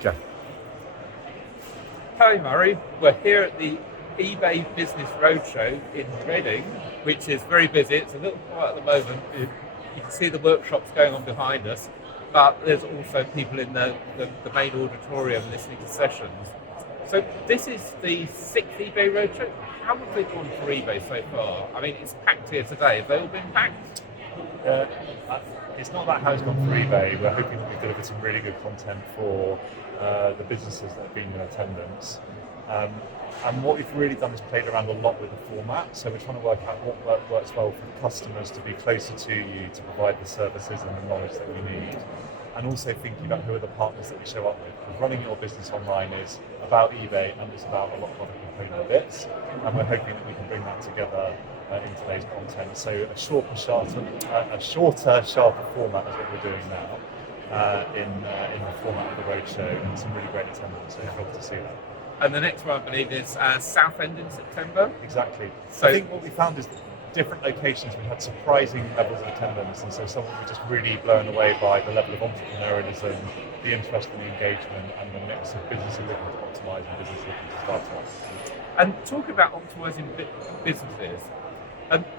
Jeff. Hi Murray, we're here at the eBay Business Roadshow in Reading, which is very busy. It's a little quiet at the moment. You can see the workshops going on behind us, but there's also people in the main auditorium listening to sessions. So this is the 6th eBay Roadshow. How have they gone for eBay so far? I mean, it's packed here today. Have they all been packed? It's not about how it's gone for eBay. We're hoping that we've delivered some really good content for the businesses that have been in attendance. And what we've really done is played around a lot with the format. So we're trying to work out what works well for the customers to be closer to you, to provide the services and the knowledge that you need. And also thinking about who are the partners that you show up with. Because running your business online is about eBay and it's about a lot of other component bits. And we're hoping that we can bring that together in today's content. So a shorter, sharper format is what we're doing now in the format of the roadshow, and some really great attendance. So I hope to see that. And the next one, I believe, is Southend in September. Exactly. So I think what we found is different locations we had surprising levels of attendance, and so some were just really blown away by the level of entrepreneurialism, the interest and the engagement, and the mix of businesses looking to optimise and businesses looking to start off. And talking about optimising businesses,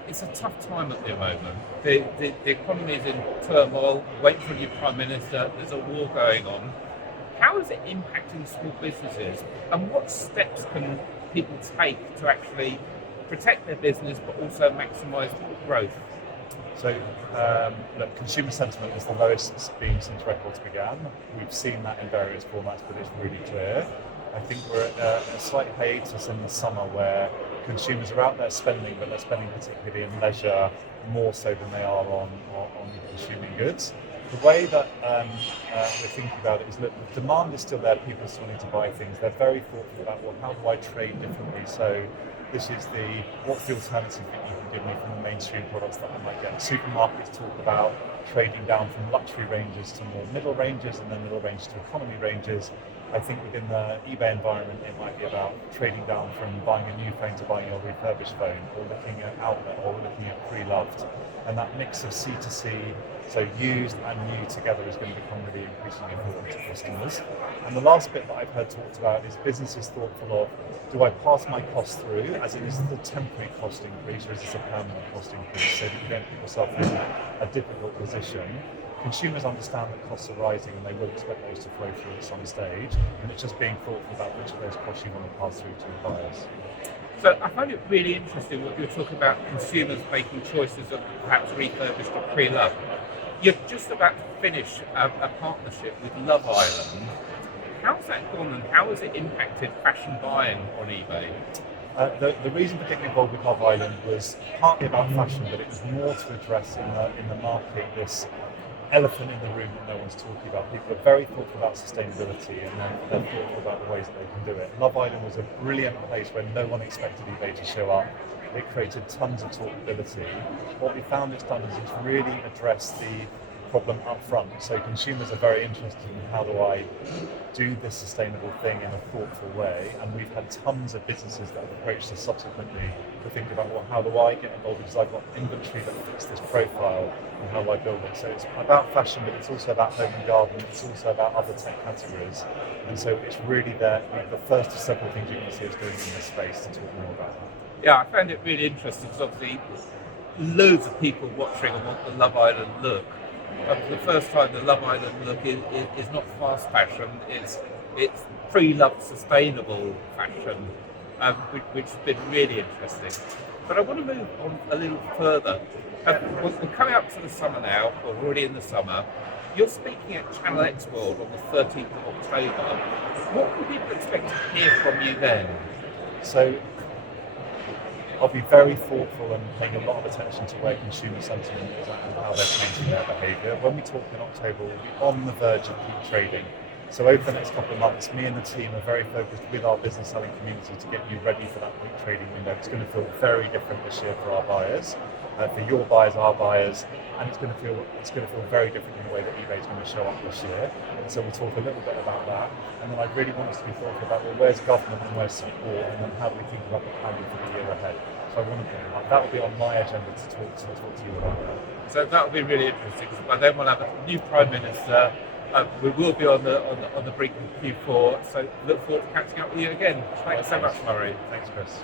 it's a tough time at the moment. The economy is in turmoil, waiting for a new Prime Minister, there's a war going on. How is it impacting small businesses, and what steps can people take to actually protect their business but also maximise growth? So, look, consumer sentiment is the lowest it's been since records began. We've seen that in various formats, but it's really clear. I think we're at a slight hiatus in the summer where consumers are out there spending, but they're spending particularly in leisure more so than they are on consuming goods. The way that we're thinking about it is, look, the demand is still there, people are still wanting to buy things. They're very thoughtful about, well, how do I trade differently? So this is what's the alternative that you can give me from the mainstream products that I might get? Supermarkets talk about trading down from luxury ranges to more middle ranges, and then middle ranges to economy ranges. I think within the eBay environment, it might be about trading down from buying a new phone to buying your refurbished phone, or looking at outlet, or looking at pre-loved. And that mix of C2C, so used and new together, is going to become really increasingly important to customers. And the last bit that I've heard talked about is businesses thoughtful of, do I pass my costs through, as it is the temporary cost increase, or is this a permanent cost increase, so that you don't put yourself in a difficult position. Consumers understand that costs are rising and they will expect those to flow through at some stage, and it's just being thoughtful about which of those costs you want to pass through to your buyers. So I find it really interesting what you're talking about, consumers making choices of perhaps refurbished or pre-loved. You're just about to finish a partnership with Love Island. How's that gone, and how has it impacted fashion buying on eBay? The reason for getting involved with Love Island was partly about fashion, but it was more to address in the market this elephant in the room that no one's talking about. People are very thoughtful about sustainability, and they're thoughtful about the ways that they can do it. Love Island was a brilliant place where no one expected eBay to show up. It created tons of talkability. What we found it's done is it's really addressed the problem up front. So consumers are very interested in, how do I do this sustainable thing in a thoughtful way? And we've had tons of businesses that have approached us subsequently to think about, well, how do I get involved, because I've got inventory that fits this profile, and how do I build it? So it's about fashion, but it's also about home and garden, it's also about other tech categories. And so it's really the first of several things you're going to see us doing in this space to talk more about. Yeah, I found it really interesting because obviously loads of people watching and want the Love Island look. But for the first time, the Love Island look is not fast fashion, it's pre-loved sustainable fashion, which has been really interesting. But I want to move on a little further. We're coming up to the summer now, or already in the summer. You're speaking at ChannelX World on the 13th of October. What can people expect to hear from you then? So I'll be very thoughtful and paying a lot of attention to where consumer sentiment is at and how they're changing their behaviour. When we talk in October, we'll be on the verge of peak trading. So over the next couple of months, me and the team are very focused with our business selling community to get you ready for that peak trading window. It's going to feel very different this year for our buyers, for your buyers, our buyers, and it's going to feel very different in the way that eBay is going to show up this year. And so we'll talk a little bit about that, and then I really want us to be thoughtful about, well, where's government and where's support, and then how do we think about the planning for the year ahead. So I want to, that will be on my agenda to talk to you about that. So that will be really interesting, because then we'll have a new Prime Minister, We will be on the brink of Q4, so look forward to catching up with you again. Thanks so much, Murray. Thanks, Chris.